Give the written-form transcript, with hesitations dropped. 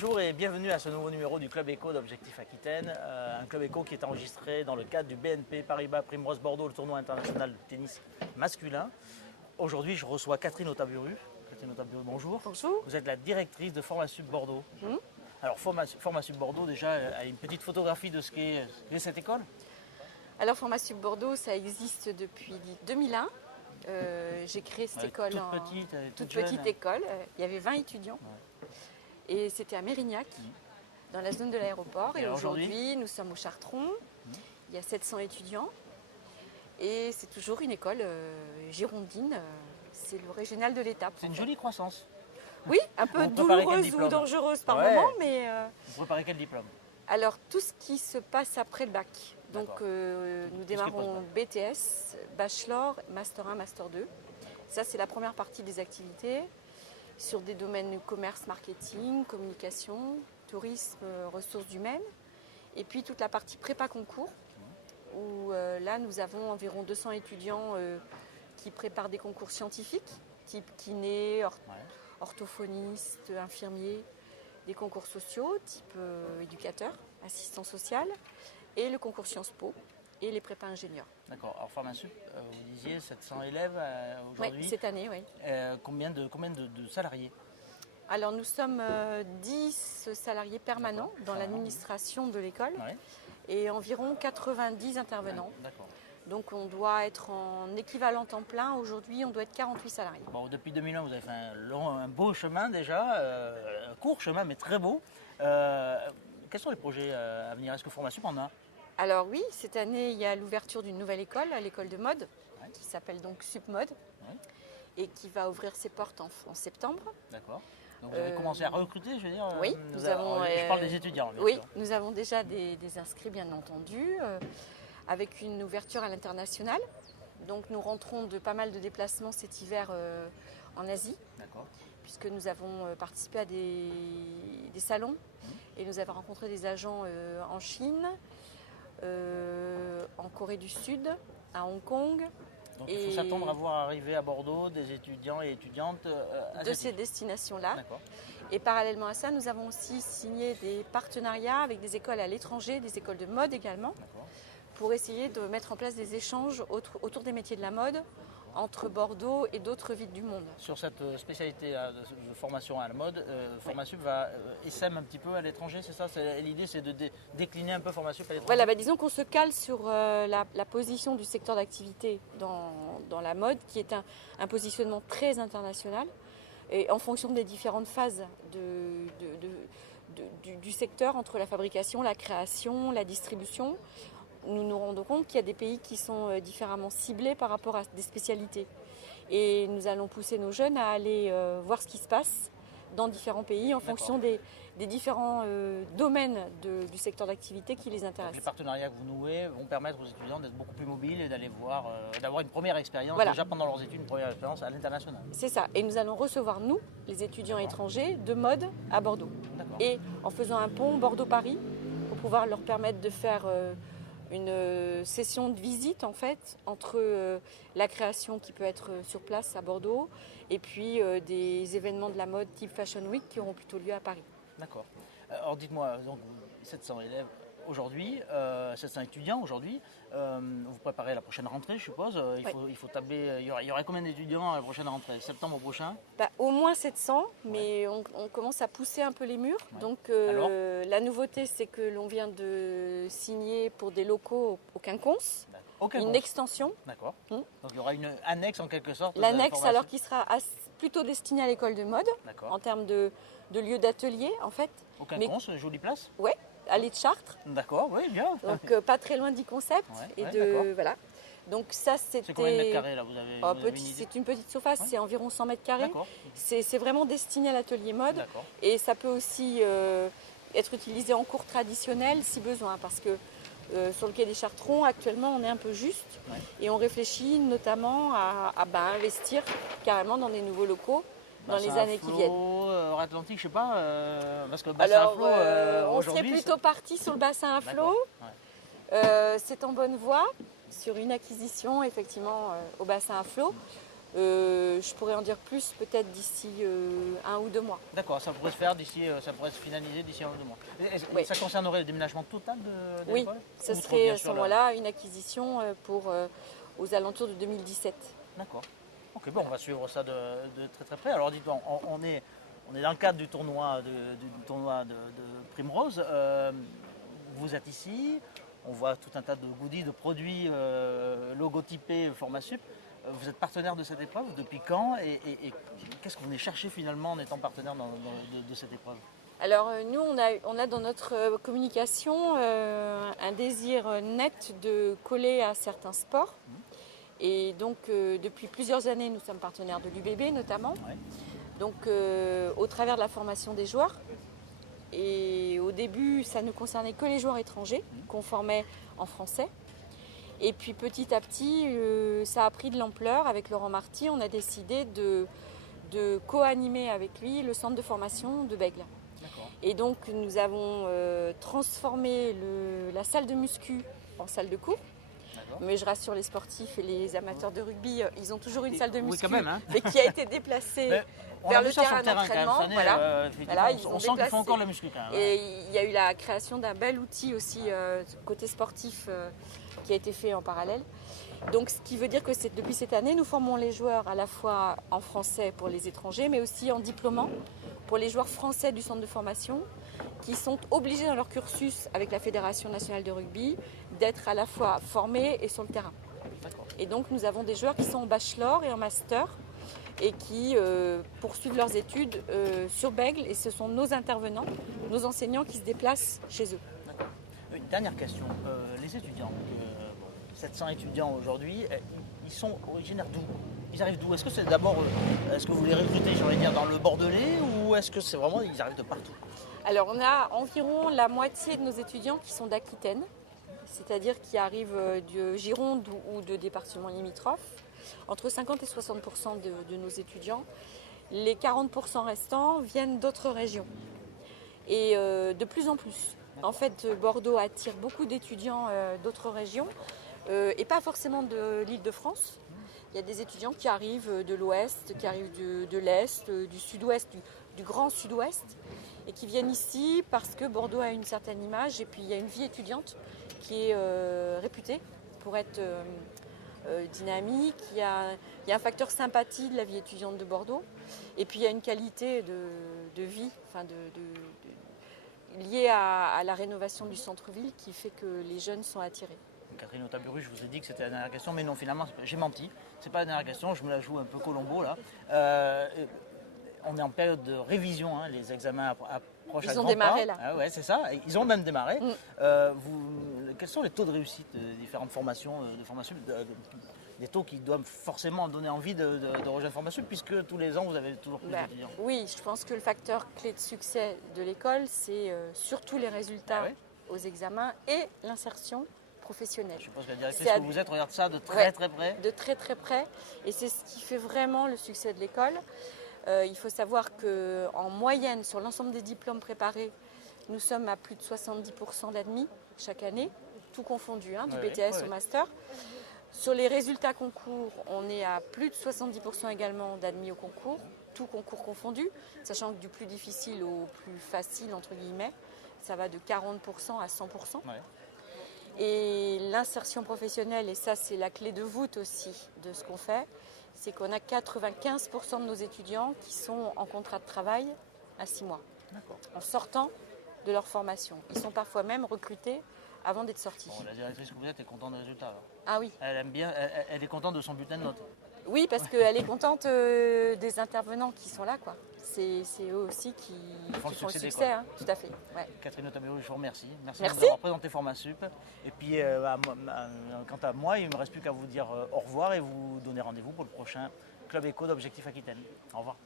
Bonjour et bienvenue à ce nouveau numéro du Club Éco d'Objectif Aquitaine. Un Club Éco qui est enregistré dans le cadre du BNP Paribas Primrose Bordeaux, le tournoi international de tennis masculin. Aujourd'hui, je reçois Catherine Otaburu. Catherine Otaburu, bonjour. Bonjour. Vous êtes la directrice de Formasup Bordeaux. Alors, Formasup Bordeaux, déjà, a une petite photographie de ce qu'est cette école. Alors, Formasup Bordeaux, ça existe depuis 2001. J'ai créé cette école toute petite école. Il y avait 20 étudiants. Et c'était à Mérignac, dans la zone de l'aéroport. Et aujourd'hui, nous sommes au Chartron. Il y a 700 étudiants. Et c'est toujours une école girondine. C'est le régional de l'Étape. C'est une jolie croissance. Oui, un peu douloureuse ou dangereuse par moment, mais... Vous préparez quel diplôme? Alors, tout ce qui se passe après le bac. Donc, nous démarrons BTS, Bachelor, Master 1, Master 2. Ça, c'est la première partie des activités sur des domaines commerce, marketing, communication, tourisme, ressources humaines. Et puis, toute la partie prépa-concours, où là, nous avons environ 200 étudiants qui préparent des concours scientifiques, type kiné, orthophoniste, infirmier, des concours sociaux, type éducateur, assistant social, et le concours Sciences Po et les prépas ingénieurs. D'accord. Alors Formasup, vous disiez 700 élèves aujourd'hui. Oui, cette année, oui. Combien de salariés? Alors nous sommes 10 salariés permanents dans l'administration de l'école et environ 90 intervenants. D'accord. Donc on doit être en équivalent temps plein. Aujourd'hui, on doit être 48 salariés. Bon, depuis 2001, vous avez fait un beau chemin déjà, un court chemin mais très beau. Quels sont les projets à venir? Est-ce que Formasup en a? Alors oui, cette année, il y a l'ouverture d'une nouvelle école, l'école de mode, qui s'appelle donc Supmode, et qui va ouvrir ses portes en septembre. D'accord. Donc vous avez commencé à recruter, je veux dire? Oui, je parle des étudiants. Oui, sûr. Nous avons déjà des inscrits, bien entendu, avec une ouverture à l'international. Donc nous rentrons de pas mal de déplacements cet hiver en Asie, puisque nous avons participé à des salons et nous avons rencontré des agents en Chine, en Corée du Sud, à Hong Kong. Donc il faut s'attendre à voir arriver à Bordeaux des étudiants et étudiantes de ces destinations-là. Et parallèlement à ça, nous avons aussi signé des partenariats avec des écoles à l'étranger, des écoles de mode également, pour essayer de mettre en place des échanges autour des métiers de la mode entre Bordeaux et d'autres villes du monde. Sur cette spécialité de formation à la mode, Formasup essaime un petit peu à l'étranger, c'est ça? L'idée, c'est de décliner un peu Formasup à l'étranger? Voilà, disons qu'on se cale sur la position du secteur d'activité dans la mode, qui est un positionnement très international. Et en fonction des différentes phases du secteur, entre la fabrication, la création, la distribution, nous nous rendons compte qu'il y a des pays qui sont différemment ciblés par rapport à des spécialités. Et nous allons pousser nos jeunes à aller voir ce qui se passe dans différents pays en fonction des différents domaines du secteur d'activité qui les intéressent. Donc les partenariats que vous nouez vont permettre aux étudiants d'être beaucoup plus mobiles et d'aller voir, d'avoir une première expérience, déjà pendant leurs études, une première expérience à l'international. C'est ça. Et nous allons recevoir, nous, les étudiants étrangers, de mode à Bordeaux. Et en faisant un pont Bordeaux-Paris, pour pouvoir leur permettre de faire une session de visite en fait entre la création qui peut être sur place à Bordeaux et puis des événements de la mode type Fashion Week qui auront plutôt lieu à Paris. D'accord. Alors dites-moi, donc 700 élèves aujourd'hui, 700 étudiants aujourd'hui, vous préparez la prochaine rentrée je suppose, il faut tabler, il y aurait combien d'étudiants à la prochaine rentrée? Septembre prochain? Au moins 700, mais on commence à pousser un peu les murs. Donc la nouveauté, c'est que l'on vient de signer pour des locaux au Quinconce, une extension. D'accord. Donc il y aura une annexe en quelque sorte. L'annexe alors qui sera plutôt destinée à l'école de mode, en termes de lieu d'atelier en fait. Au Quinconce, jolie place? Oui. Allée de Chartres. D'accord, oui, bien. Donc pas très loin d'e-concept. Voilà. Donc ça, c'était... C'est combien de mètres carrés là vous avez C'est une petite surface, c'est environ 100 mètres carrés. C'est vraiment destiné à l'atelier mode. Et ça peut aussi être utilisé en cours traditionnel si besoin. Parce que sur le quai des Chartrons, actuellement, on est un peu juste. Et on réfléchit notamment à investir carrément dans des nouveaux locaux dans les années qui viennent. Atlantique, je sais pas, parce que le bassin à flot, on serait plutôt parti sur le bassin à flot. C'est en bonne voie sur une acquisition effectivement au bassin à flot. Je pourrais en dire plus peut-être d'ici 1 ou 2 mois. D'accord, ça pourrait se faire d'ici, ça pourrait se finaliser d'ici 1 ou 2 mois. Oui. Ça concernerait le déménagement total de Oui, l'école? ce Outre, serait bien à ce sûr, moment-là une acquisition aux alentours de 2017. D'accord. Ok, bon, on va suivre ça de très très près. Alors dites-moi, on est dans le cadre du tournoi de Primrose. Vous êtes ici, on voit tout un tas de goodies, de produits logotypés Formasup. Vous êtes partenaire de cette épreuve depuis quand et qu'est-ce que vous venez chercher finalement en étant partenaire de cette épreuve? Alors nous, on a dans notre communication un désir net de coller à certains sports. Et donc depuis plusieurs années, nous sommes partenaires de l'UBB notamment. Ouais. Donc au travers de la formation des joueurs. Et au début, ça ne concernait que les joueurs étrangers qu'on formait en français. Et puis petit à petit, ça a pris de l'ampleur. Avec Laurent Marty, on a décidé de co-animer avec lui le centre de formation de Bègles. Et donc nous avons transformé la salle de muscu en salle de cours. Mais je rassure les sportifs et les amateurs de rugby, ils ont toujours une salle de muscu, quand même, hein. mais qui a été déplacée vers le terrain d'entraînement. On sent qu'ils font encore la muscu quand même. Et il y a eu la création d'un bel outil aussi côté sportif qui a été fait en parallèle. Donc ce qui veut dire que depuis cette année, nous formons les joueurs à la fois en français pour les étrangers, mais aussi en diplômant pour les joueurs français du centre de formation qui sont obligés dans leur cursus avec la Fédération nationale de rugby d'être à la fois formés et sur le terrain. Et donc nous avons des joueurs qui sont en bachelor et en master et qui poursuivent leurs études sur Bègles et ce sont nos intervenants, nos enseignants qui se déplacent chez eux. Une dernière question, les étudiants, 700 étudiants aujourd'hui, ils sont originaires d'où? Ils arrivent d'où? Est-ce que c'est d'abord, est-ce que vous les recrutez, j'ai envie de dire, dans le Bordelais ou est-ce que c'est vraiment, ils arrivent de partout? Alors on a environ la moitié de nos étudiants qui sont d'Aquitaine, c'est-à-dire qui arrivent de Gironde ou de départements limitrophes, entre 50 et 60% de nos étudiants. Les 40% restants viennent d'autres régions et de plus en plus. En fait, Bordeaux attire beaucoup d'étudiants d'autres régions et pas forcément de l'Île-de-France. Il y a des étudiants qui arrivent de l'Ouest, qui arrivent de l'Est, du Sud-Ouest, du Grand Sud-Ouest et qui viennent ici parce que Bordeaux a une certaine image et puis il y a une vie étudiante qui est réputée pour être dynamique. Il y a un facteur sympathie de la vie étudiante de Bordeaux et puis il y a une qualité de vie liée à la rénovation du centre-ville qui fait que les jeunes sont attirés. Catherine Otaburu, je vous ai dit que c'était la dernière question, mais non, finalement, j'ai menti. C'est pas la dernière question, je me la joue un peu Colombo là. On est en période de révision, hein, les examens approchent à grands pas. Ils ont démarré là. Ah ouais, c'est ça, ils ont même démarré. Quels sont les taux de réussite des différentes formations, des taux qui doivent forcément donner envie de rejoindre Formasup, puisque tous les ans vous avez toujours plus d'étudiants? Oui, je pense que le facteur clé de succès de l'école, c'est surtout les résultats aux examens et l'insertion professionnelle. Je pense que la directrice que vous êtes regarde ça de très très près. De très très près, et c'est ce qui fait vraiment le succès de l'école. Il faut savoir qu'en moyenne, sur l'ensemble des diplômes préparés, nous sommes à plus de 70% d'admis chaque année, tout confondu, du BTS au master. Sur les résultats concours, on est à plus de 70% également d'admis au concours, tout concours confondu, sachant que du plus difficile au plus facile, entre guillemets, ça va de 40% à 100%. Et l'insertion professionnelle, et ça c'est la clé de voûte aussi de ce qu'on fait, c'est qu'on a 95% de nos étudiants qui sont en contrat de travail à 6 mois, en sortant de leur formation. Ils sont parfois même recrutés avant d'être sortis. Bon, la directrice que vous êtes est contente des résultats alors. Ah oui. Elle aime bien, elle est contente de son bulletin de notes. Oui, parce qu'elle est contente des intervenants qui sont là, quoi. C'est eux aussi qui font le succès, hein, tout à fait. Ouais. Catherine Otaburu, je vous remercie. Merci Merci d'avoir présenté Formasup. Et puis, quant à moi, il ne me reste plus qu'à vous dire au revoir et vous donner rendez-vous pour le prochain Club Éco d'Objectif Aquitaine. Au revoir.